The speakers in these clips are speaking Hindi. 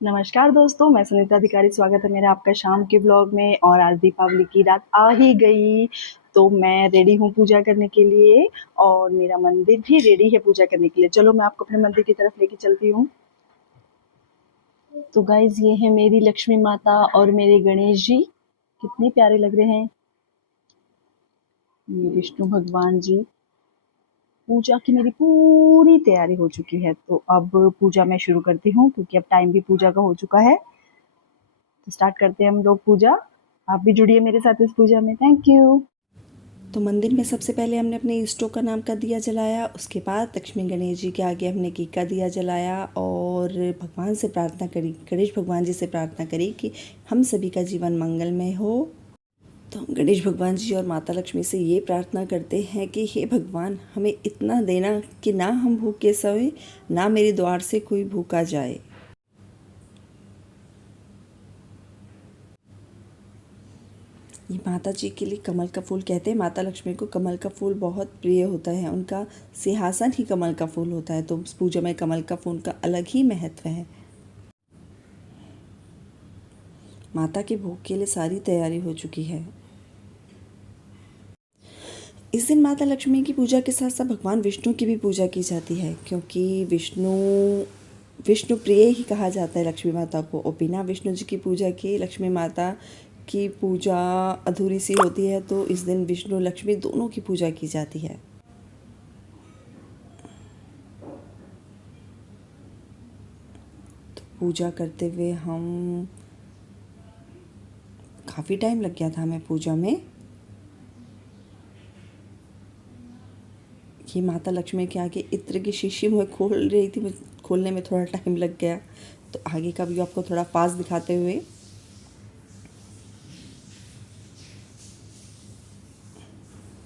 नमस्कार दोस्तों, मैं सुनीता अधिकारी। स्वागत है मेरा आपका शाम के ब्लॉग में। और आज दीपावली की रात आ ही गई, तो मैं रेडी हूँ पूजा करने के लिए और मेरा मंदिर भी रेडी है पूजा करने के लिए। चलो मैं आपको अपने मंदिर की तरफ लेके चलती हूँ। तो गाइज, ये है मेरी लक्ष्मी माता और मेरे गणेश जी, कितने प्यारे लग रहे हैं। ये विष्णु भगवान जी। पूजा की मेरी पूरी तैयारी हो चुकी है, तो अब पूजा मैं शुरू करती हूँ क्योंकि अब टाइम भी पूजा का हो चुका है। तो स्टार्ट करते हैं हम लोग पूजा। आप भी जुड़िए मेरे साथ इस पूजा में। Thank you. तो मंदिर में सबसे पहले हमने अपने इष्टों का नाम का दिया जलाया। उसके बाद लक्ष्मी गणेश जी के आगे हमने घी का दिया जलाया और भगवान से प्रार्थना करी, गणेश भगवान जी से प्रार्थना करी कि हम सभी का जीवन मंगलमय हो। तो हम गणेश भगवान जी और माता लक्ष्मी से ये प्रार्थना करते हैं कि हे भगवान, हमें इतना देना कि ना हम भूखे सोए, ना मेरे द्वार से कोई भूखा जाए। ये माता जी के लिए कमल का फूल कहते हैं। माता लक्ष्मी को कमल का फूल बहुत प्रिय होता है, उनका सिंहासन ही कमल का फूल होता है, तो उस पूजा में कमल का फूल का अलग ही महत्व है। माता के भोग के लिए सारी तैयारी हो चुकी है। इस दिन माता लक्ष्मी की पूजा के साथ साथ भगवान विष्णु की भी पूजा की जाती है, क्योंकि विष्णु प्रिय ही कहा जाता है लक्ष्मी माता को, और बिना विष्णु जी की पूजा के लक्ष्मी माता की पूजा अधूरी सी होती है। तो इस दिन विष्णु लक्ष्मी दोनों की पूजा की जाती है। तो पूजा करते हुए काफ़ी टाइम लग गया था हमें पूजा में। ये माता लक्ष्मी के आगे इत्र की शीशी मैं खोल रही थी, खोलने में थोड़ा टाइम लग गया। तो आगे का व्यू आपको थोड़ा पास दिखाते हुए,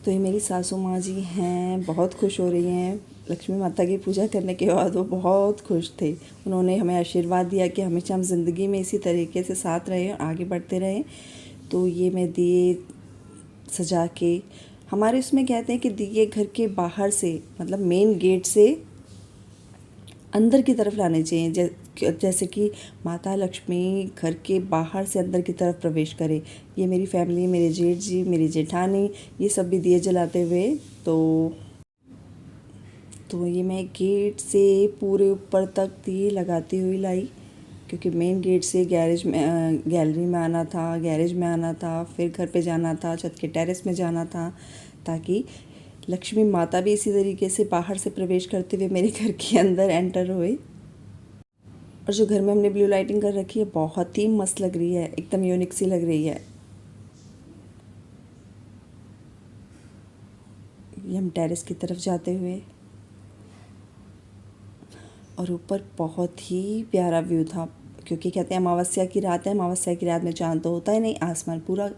तो ये मेरी सासू माँ जी हैं, बहुत खुश हो रही हैं। लक्ष्मी माता की पूजा करने के बाद वो बहुत खुश थे। उन्होंने हमें आशीर्वाद दिया कि हमेशा हम ज़िंदगी में इसी तरीके से साथ रहें और आगे बढ़ते रहें। तो ये मैं दिए सजा के, हमारे उसमें कहते हैं कि दिए घर के बाहर से, मतलब मेन गेट से अंदर की तरफ लाने चाहिए, जैसे कि माता लक्ष्मी घर के बाहर से अंदर की तरफ प्रवेश करे। ये मेरी फैमिली, मेरे जेठ जी, मेरी जेठानी, ये सब भी दिए जलाते हुए। तो ये मैं गेट से पूरे ऊपर तक दिए लगाती हुई लाई, क्योंकि मेन गेट से गैलरी में आना था, गैरेज में आना था, फिर घर पे जाना था, छत के टेरेस में जाना था, ताकि लक्ष्मी माता भी इसी तरीके से बाहर से प्रवेश करते हुए मेरे घर के अंदर एंटर हुए। और जो घर में हमने ब्लू लाइटिंग कर रखी है, बहुत ही मस्त लग रही है, एकदम यूनिक सी लग रही है। ये हम टेरेस की तरफ जाते हुए, और ऊपर बहुत ही प्यारा व्यू था, क्योंकि कहते हैं अमावस्या की रात है। अमावस्या की रात में चांद तो होता ही नहीं, आसमान पूरा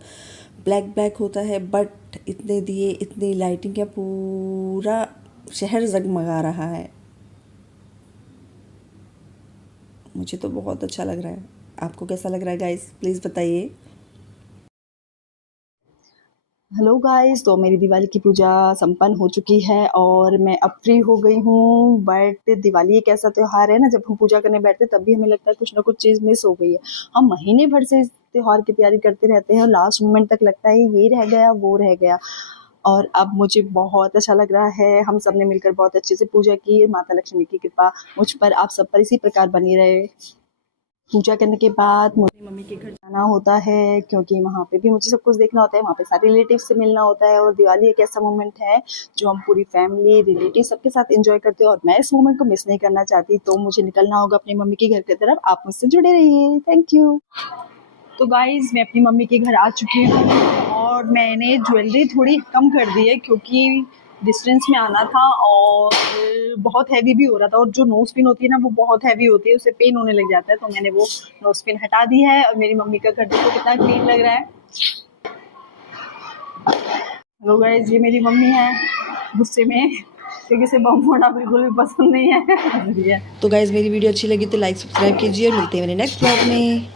ब्लैक ब्लैक होता है, बट इतने दिए, इतनी लाइटिंग है, पूरा शहर जगमगा रहा है। मुझे तो बहुत अच्छा लग रहा है। आपको कैसा लग रहा है गाइस, प्लीज़ बताइए। हेलो गाइस, तो मेरी दिवाली की पूजा संपन्न हो चुकी है और मैं अब फ्री हो गई हूँ। बट दिवाली एक ऐसा त्यौहार है ना, जब हम पूजा करने बैठते हैं तब भी हमें लगता है कुछ ना कुछ चीज़ मिस हो गई है। हम महीने भर से इस त्यौहार की तैयारी करते रहते हैं और लास्ट मोमेंट तक लगता है ये रह गया, वो रह गया। और अब मुझे बहुत अच्छा लग रहा है। हम सब ने मिलकर बहुत अच्छे से पूजा की। माता लक्ष्मी की कृपा मुझ पर, आप सब पर इसी प्रकार बनी रहे। पूजा करने के बाद मुझे मम्मी के घर जाना होता है, क्योंकि वहाँ पे भी मुझे सब कुछ देखना होता है। वहाँ पे सारे रिलेटिव से मिलना होता है, और दिवाली एक ऐसा मोमेंट है जो हम पूरी फैमिली, रिलेटिव सबके साथ एंजॉय करते हैं, और मैं इस मोमेंट को मिस नहीं करना चाहती। तो मुझे निकलना होगा अपनी मम्मी के घर की तरफ। आप मुझसे जुड़े रहिए। Thank you. तो गाइज, मैं अपनी मम्मी के घर आ चुकी हूँ और मैंने ज्वेलरी थोड़ी कम कर दी है, क्योंकि डिस्टेंस में आना था और बहुत हैवी भी हो रहा था। और जो नोज पिन होती है ना, वो बहुत हैवी होती है, उससे पेन होने लग जाता है। तो मैंने वो नोज पिन हटा दी है। और मेरी मम्मी का घर देखो कितना क्लीन लग रहा है। हेलो गाइज, ये मेरी मम्मी है गुस्से में, क्योंकि इसे बम फोड़ना बिल्कुल भी पसंद नहीं है। तो गाइज, मेरी वीडियो अच्छी लगी तो लाइक सब्सक्राइब कीजिए और मिलते हैं मेरे नेक्स्ट ब्लॉग में।